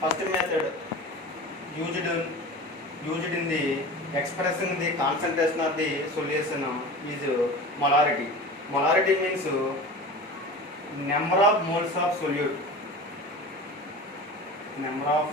First method used in the expressing the concentration of the solution is molarity. Molarity means number of moles of solute. Number of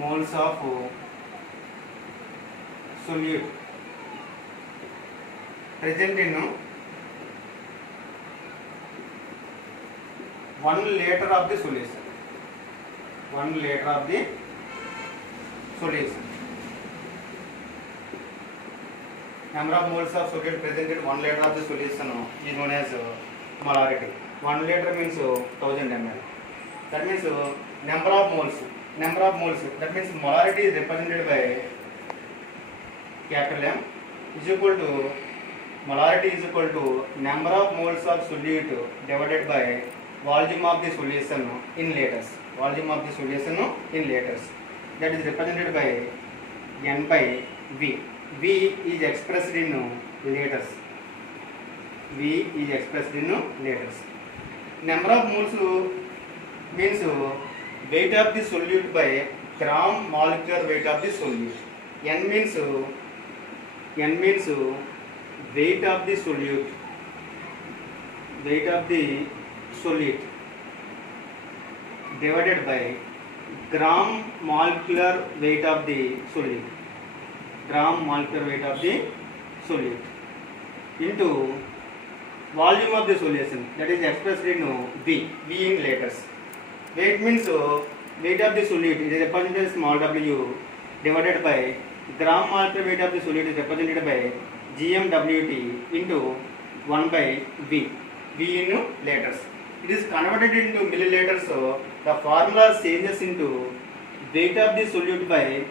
moles of solute present in 1 liter of the solution. 1 liter of the solution. Number of moles of solute present in 1 liter of the solution is known as molarity. 1 liter means 1000 ml. That means number of moles. That means molarity is represented by capital M is equal to molarity is equal to number of moles of solute divided by volume of the solution in liters. Volume of the solution in liters. That is represented by N by V. V is expressed in liters. V is expressed in liters. Number of moles means weight of the solute by gram molecular weight of the solute. N means weight of the solute. Weight of the solute divided by gram molecular weight of the solute. Gram molecular weight of the solute into volume of the solution, that is expressed in V in liters. Weight means weight of the solute is represented as small w divided by gram molecular weight of the solute is represented by GMWT into 1 by V in liters. It is converted into milliliters, so the formula changes into weight of the solute by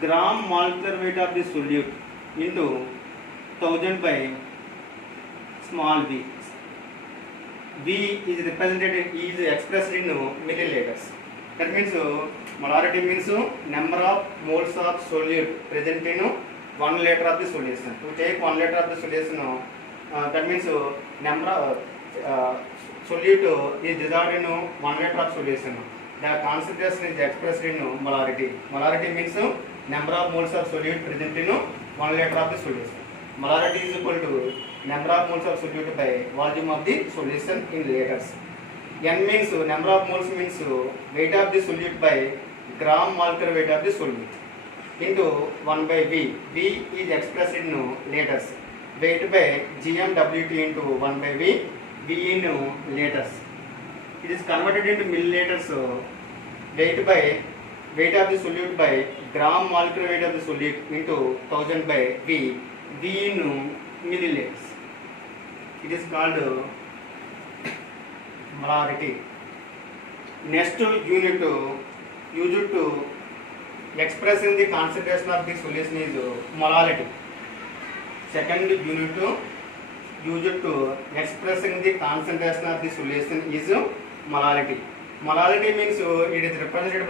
gram molecular weight of the solute into 1000 by small v. V is represented is expressed in milliliters. That means molarity means number of moles of solute present in 1 liter of the solution. To take 1 liter of the solution, that means number of solute is dissolved in 1 liter of solution. The concentration is expressed in molarity. Molarity means number of moles of solute present in 1 liter of the solution. Molarity is equal to number of moles of solute by volume of the solution in liters. N means number of moles means weight of the solute by gram molecular weight of the solute into 1 by V. V is expressed in liters. Weight by GMWT into 1 by V. V in liters. It is converted into milliliters. Weight of the solute by gram molecular weight of the solute into 1000 by V. V in milliliters. It is called molarity. Next unit used to expressing the concentration of the solution is molality. Second unit used to expressing the concentration of the solution is molality. Molality means it is represented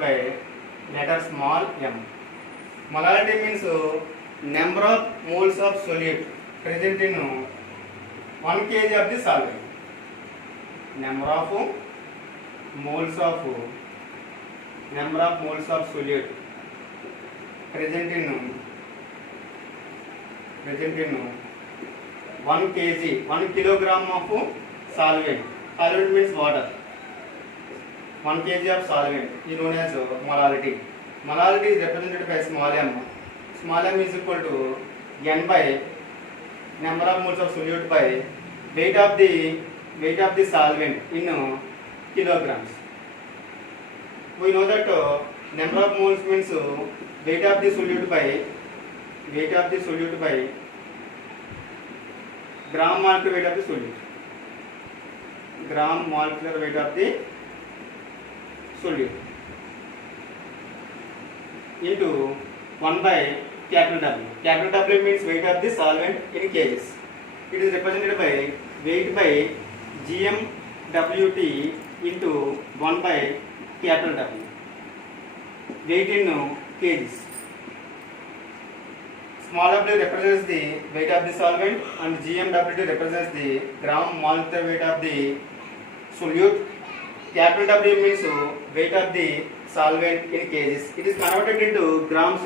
by letter small m. Molality means number of moles of solute present in 1 kg of the solvent. Number of moles of solute present in 1 kg, 1 kilogram of solvent. Solvent means water. 1 kg of solvent is known as molality. Molality is represented by small m. Small m is equal to n by number of moles of solute by weight of the solvent in kilograms. We know that number of moles means weight of the solute by gram molecular weight of the solute. Gram molecular weight of the solute into 1 by capital W. Capital W means weight of the solvent in kgs. It is represented by weight by GMWT into 1 by capital W. Weight in kgs. Small w represents the weight of the solvent and GMW represents the gram molecular weight of the solute. Capital W means weight of the solvent in kgs. It is converted into grams.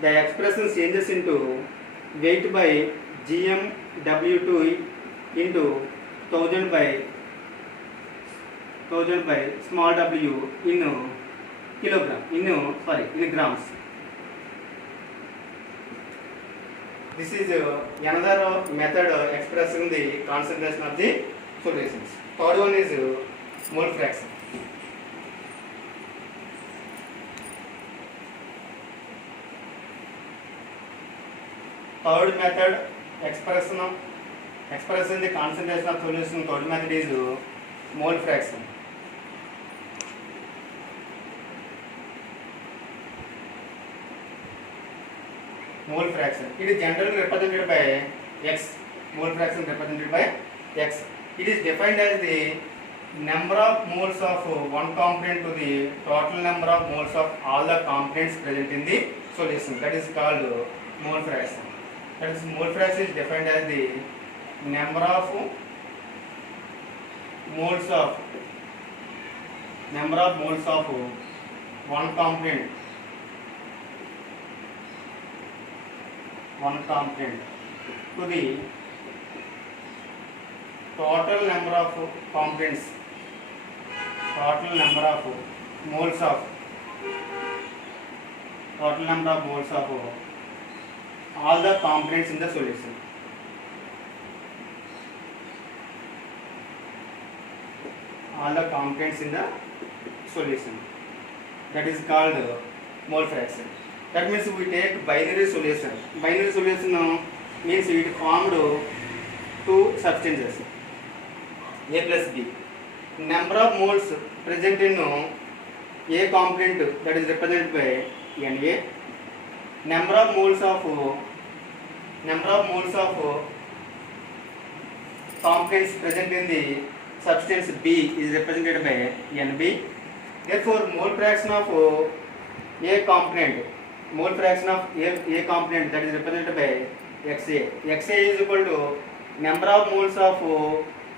The expression changes into weight by GMW2 into 1000 by small w in kilogram in grams. This is another method expressing the concentration of the solutions. Third one is mole fraction. Third method expressing the concentration of solution. Third method is mole fraction. Mole fraction. It is generally represented by x. Mole fraction represented by x. It is defined as the number of moles of one component to the total number of moles of all the components present in the solution. That is called mole fraction. That is, mole fraction is defined as the number of moles of one component to the total number of components, total number of moles of all the components in the solution. All the components in the solution. That is called mole fraction. That means we take binary solution. Binary solution means it formed two substances, A plus B. Number of moles present in A component, that is represented by Na. Number of moles of components present in the substance B is represented by Nb. Therefore, mole fraction of A component, that is represented by Xa. Xa is equal to number of moles of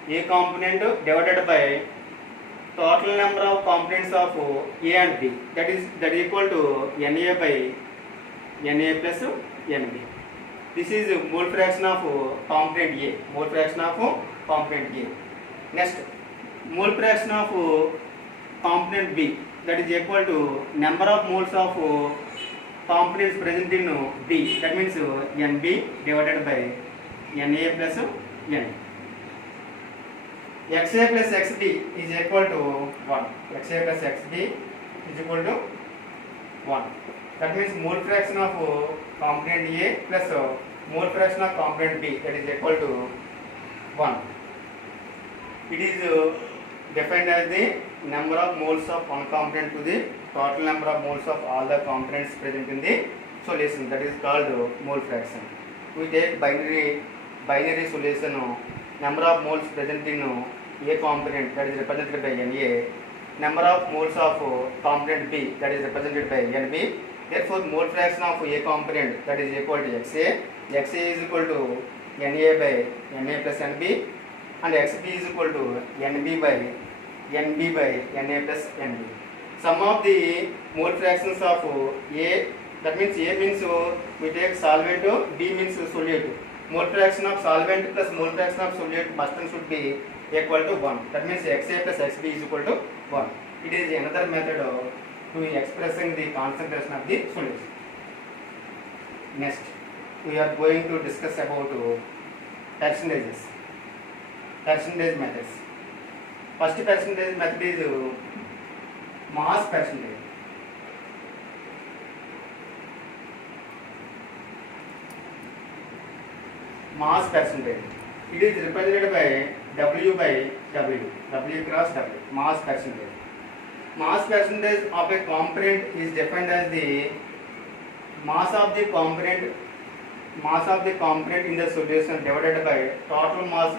A component divided by total number of components of A and B. That is equal to Na by Na plus Nb. This is mole fraction of component A. Mole fraction of component A. Next, mole fraction of component B, that is equal to number of moles of components present in B. That means Nb divided by Na plus N. Xa plus Xb is equal to 1. Xa plus Xb is equal to 1. That means mole fraction of component A plus mole fraction of component B, that is equal to 1. It is defined as the number of moles of one component to the total number of moles of all the components present in the solution. That is called mole fraction. We take binary solution, number of moles present in A component, that is represented by Na. Number of moles of component B, that is represented by Nb. Therefore, mole fraction of A component, that is equal to Xa. Xa is equal to Na by Na plus Nb, and Xb is equal to Nb by Na plus Nb. Sum of the mole fractions of A, that means A means we take solvent, B means solute. Mole fraction of solvent plus mole fraction of solute must and should be equal to 1. That means Xa plus Xb is equal to 1. It is another method to expressing the concentration of the solution. Next, we are going to discuss about percentages. Percentage methods. First percentage method is mass percentage. Mass percentage. It is represented by W by W, W cross W, mass percentage. Mass percentage of a component is defined as the mass of the component in the solution divided by total mass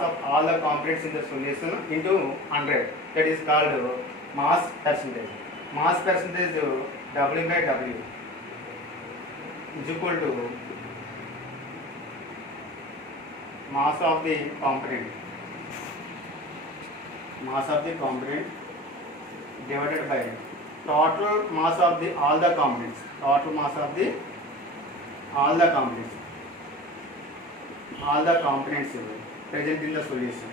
of all the components in the solution into 100. That is called mass percentage. Mass percentage W by W. is equal to mass of the component divided by total mass of the all the components present in the solution,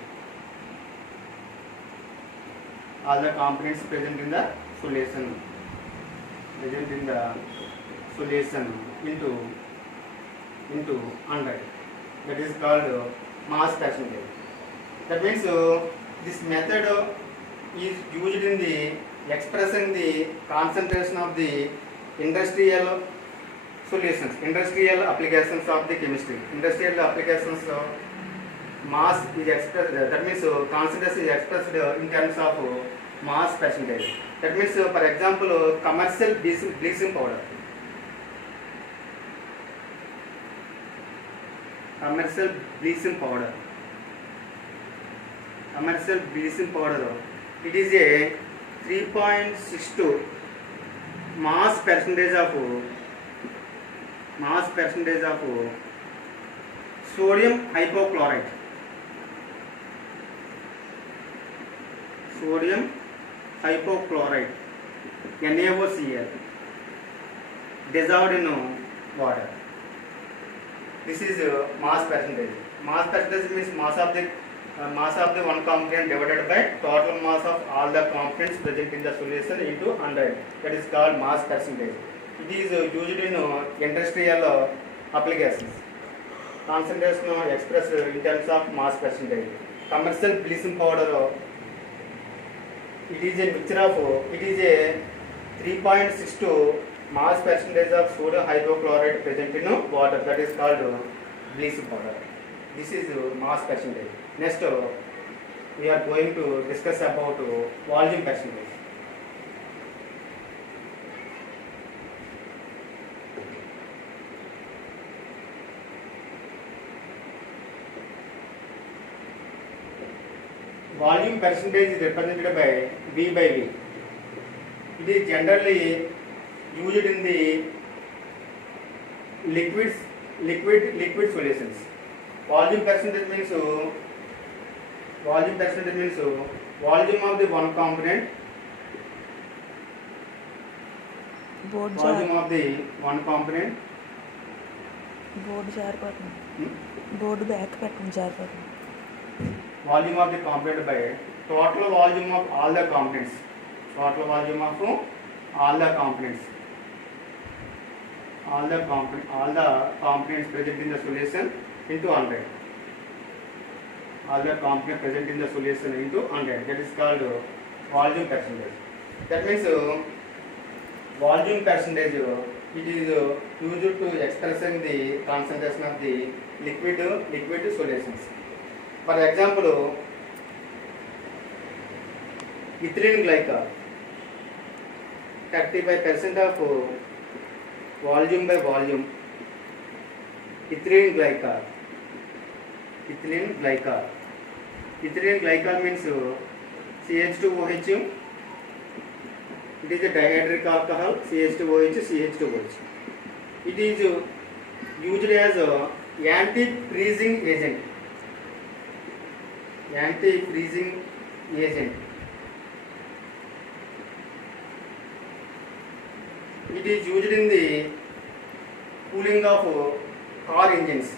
into 100. That is called mass percentage. That means this method is used in the expressing the concentration of the industrial solutions, industrial applications of the chemistry. Industrial applications mass is expressed. That means concentration is expressed in terms of mass percentage. That means for example commercial bleaching powder. Commercial bleaching powder, it is a 3.62 mass percentage of sodium hypochlorite, NaOCl dissolved in water. This is mass percentage. Mass percentage means mass of the one component divided by total mass of all the components present in the solution into 100. That is called mass percentage. It is used in industrial applications. Concentration expressed in terms of mass percentage. Commercial bleaching powder, it is a mixture of, it is a 3.62 mass percentage of sodium hypochlorite present in water. That is called bleaching powder. This is mass percentage. Next, we are going to discuss about volume percentage. Volume percentage is represented by V by V. It is generally used in the liquid solutions. Volume percentage means volume of the one component, volume of the one component. Board back పెట్టండి జారిపోతుంది. Volume of the component by total volume of all the components. All the components present in the solution into 100. All the components present in the solution into 100. That is called volume percentage. That means volume percentage, it is used to expressing the concentration of the liquid solutions. For example, ethylene glycol, 35% of volume by volume. Ethylene glycol means CH2OH. It is a dihydric alcohol, CH2OH, CH2OH. It is used as a anti-freezing agent. It is used in the cooling of car engines.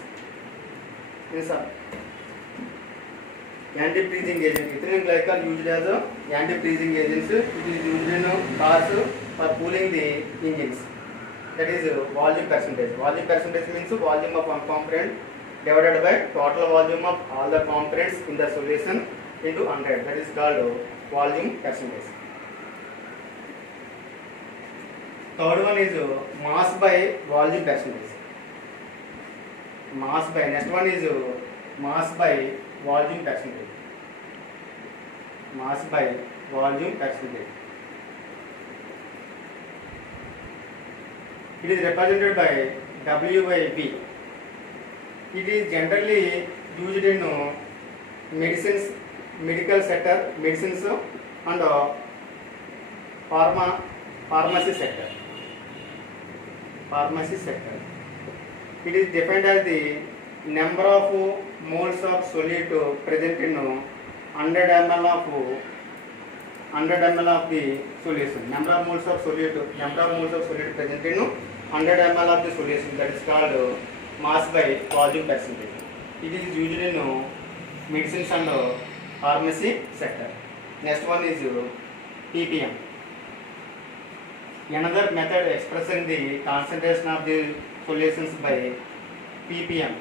Anti-freezing agent. Ethylene glycol used as a anti-freezing agent. It is used in cars for cooling the engines. That is volume percentage. Volume percentage means volume of one component divided by total volume of all the components in the solution into 100. That is called volume percentage. Third one is mass by volume percentage. Next one is mass by volume percentage. It is represented by W by V. It is generally used in medical sector, medicines and pharmacy sector. It is defined as the number of moles of solute present in 100 ml of the solution. Number of moles of solute present in 100 ml of the solution, that is called mass by volume percentage. It is used in medicines and pharmacy sector. Next one is ppm. Another method expressing the concentration of the solutions by ppm.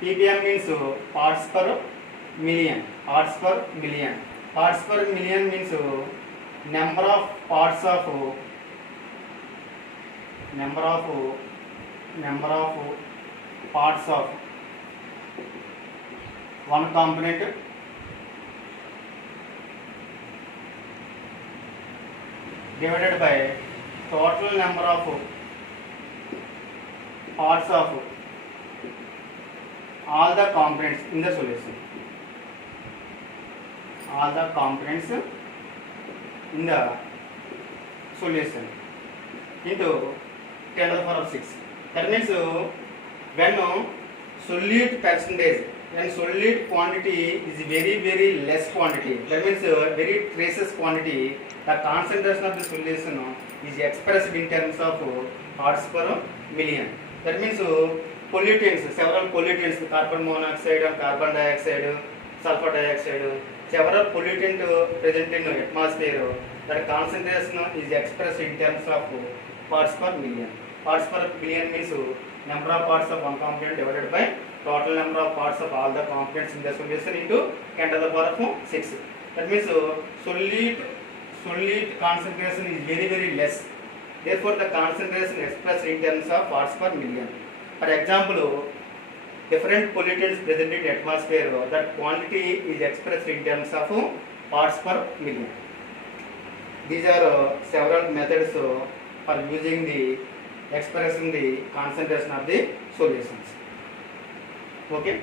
ppm means parts per million. Parts per million means number of parts of one component divided by total number of parts of all the components in the solution. All the components in the solution into 10 to the power of 6. That means when solute percentage, when solute quantity is very less quantity, that means very traces quantity, the concentration of the solution is expressed in terms of parts per million. That means pollutants, several pollutants, carbon monoxide and carbon dioxide, sulfur dioxide, several pollutant present in atmosphere, that concentration is expressed in terms of parts per million. Parts per million means number of parts of one component divided by total number of parts of all the components in the solution into 10 to the power of 6. That means solute concentration is very less. Therefore, the concentration expressed in terms of parts per million. For example, different pollutants present in atmosphere, that quantity is expressed in terms of parts per million. These are several methods for using the expressing the concentration of the solutions. Okay.